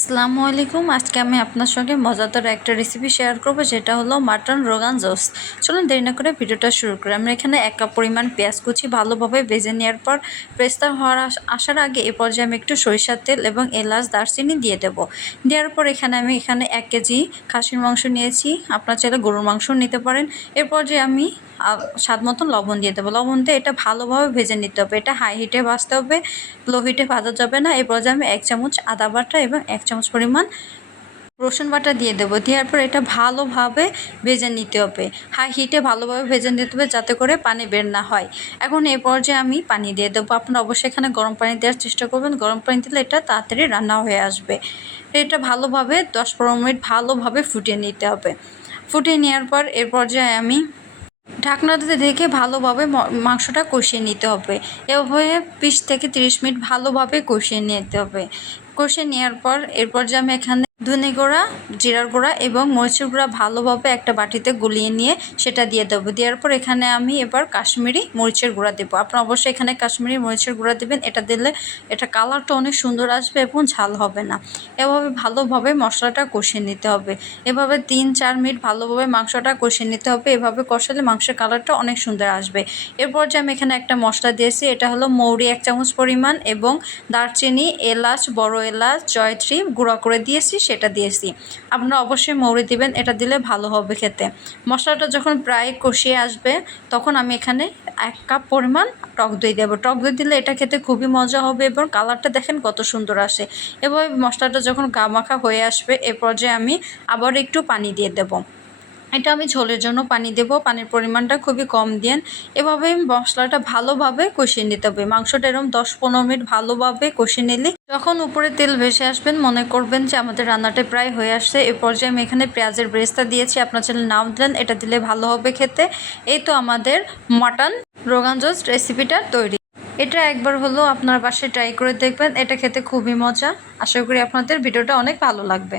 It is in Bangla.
আসসালামু আলাইকুম। আজকে আমি আপনার সঙ্গে মজাদার একটা রেসিপি শেয়ার করব, যেটা হলো মাটন রোগান জোস। চলুন দেরি না করে ভিডিওটা শুরু করি। আমরা এখানে 1 কাপ পরিমাণ পেঁয়াজ কুচি ভালোভাবে ভেজে নেওয়ার পর পেস্তা হওয়ার আসার আগে এ পর্যায়ে আমি একটু সরিষার তেল এবং এলাচ দারচিনি দিয়ে দেব। দেওয়ার পর এখানে 1 কেজি খাসির মাংস নিয়েছি, আপনার চাইলে গরুর মাংসও নিতে পারেন। এর পর্যায়ে আমি স্বাদ মতন লবণ দিয়ে দেবো। লবণ দিয়ে এটা ভালোভাবে ভেজে নিতে হবে। এটা হাই হিটে ভাজতে হবে, লো হিটে ভাজা যাবে না। এই পর্যায়ে আমি 1 চামচ আদা বাটা এবং 1 চামচ পরিমাণ রসুন বাটা দিয়ে দেবো। দেওয়ার পর এটা ভালোভাবে ভেজে নিতে হবে। হাই হিটে ভালোভাবে ভেজে নিতে হবে যাতে করে পানি বের না হয়। এখন এই পর্যায়ে আমি পানি দিয়ে দেবো। আপনারা অবশ্যই এখানে গরম পানি দেওয়ার চেষ্টা করবেন। গরম পানি দিলে এটা তাড়াতাড়ি রান্না হয়ে আসবে। এটা ভালোভাবে 10-15 মিনিট ভালোভাবে ফুটিয়ে নিতে হবে। ফুটিয়ে নেওয়ার পর এর পর্যায়ে আমি ঢাকনাতে ঢেকে ভালোভাবে মাংসটা কষিয়ে নিতে হবে। এভাবে 20 থেকে 30 মিনিট ভালোভাবে কষিয়ে নিতে হবে। কষিয়ে নেওয়ার পর এরপর যে আমি এখানে ধনে গুঁড়া, জিরার গুঁড়া এবং মরিচের গুঁড়া ভালোভাবে একটা বাটিতে গুলিয়ে নিয়ে সেটা দিয়ে দেবো। দেওয়ার পর এখানে আমি এবার কাশ্মীরি মরিচের গুঁড়া দেবো। আপনারা অবশ্যই এখানে কাশ্মীরি মরিচের গুঁড়া দেবেন। এটা দিলে এটা কালারটা অনেক সুন্দর আসবে এবং ঝাল হবে না। এভাবে ভালোভাবে মশলাটা কষিয়ে নিতে হবে। এভাবে 3-4 মিনিট ভালোভাবে মাংসটা কষিয়ে নিতে হবে। এভাবে কষালে মাংসের কালারটা অনেক সুন্দর আসবে। এরপর যে আমি এখানে একটা মশলা দিয়েছি, এটা হলো মৌরি 1 চামচ পরিমাণ এবং দারচিনি, এলাচ, বড় এলাচ, জয়ত্রী গুঁড়া করে দিয়েছি, সেটা দিয়েছি। আপনারা অবশ্যই মৌরি দিবেন, এটা দিলে ভালো হবে খেতে। মশলাটা যখন প্রায় কষিয়ে আসবে তখন আমি এখানে 1 কাপ পরিমাণ টক দই দেবো। টক দই দিলে এটা খেতে খুবই মজা হবে এবং কালারটা দেখেন কত সুন্দর আসে। এভাবে মশলাটা যখন গামাখা হয়ে আসবে এ পর্যায়ে আমি আবার একটু পানি দিয়ে দেবো। এটা আমি ঝোলের জন্য পানি দেব। পানির পরিমাণটা খুবই কম দিন। এভাবে মশলাটা ভালোভাবে কষিয়ে নিতে হবে। মাংসটা এরকম 10-15 মিনিট ভালোভাবে কষিয়ে নিলে যখন উপরে তেল ভেসে আসবেন মনে করবেন যে আমাদের রান্নাটা প্রায় হয়ে আসছে। এ পর্যায়ে আমি এখানে পেঁয়াজের ব্রেস্তা দিয়েছি, আপনার ছেলে নাম দিলেন, এটা দিলে ভালো হবে খেতে। এই তো আমাদের মাটন রোগান জোস রেসিপিটা তৈরি। এটা একবার হলো আপনার বাসায় ট্রাই করে দেখবেন, এটা খেতে খুবই মজা। আশা করি আপনাদের ভিডিওটা অনেক ভালো লাগবে।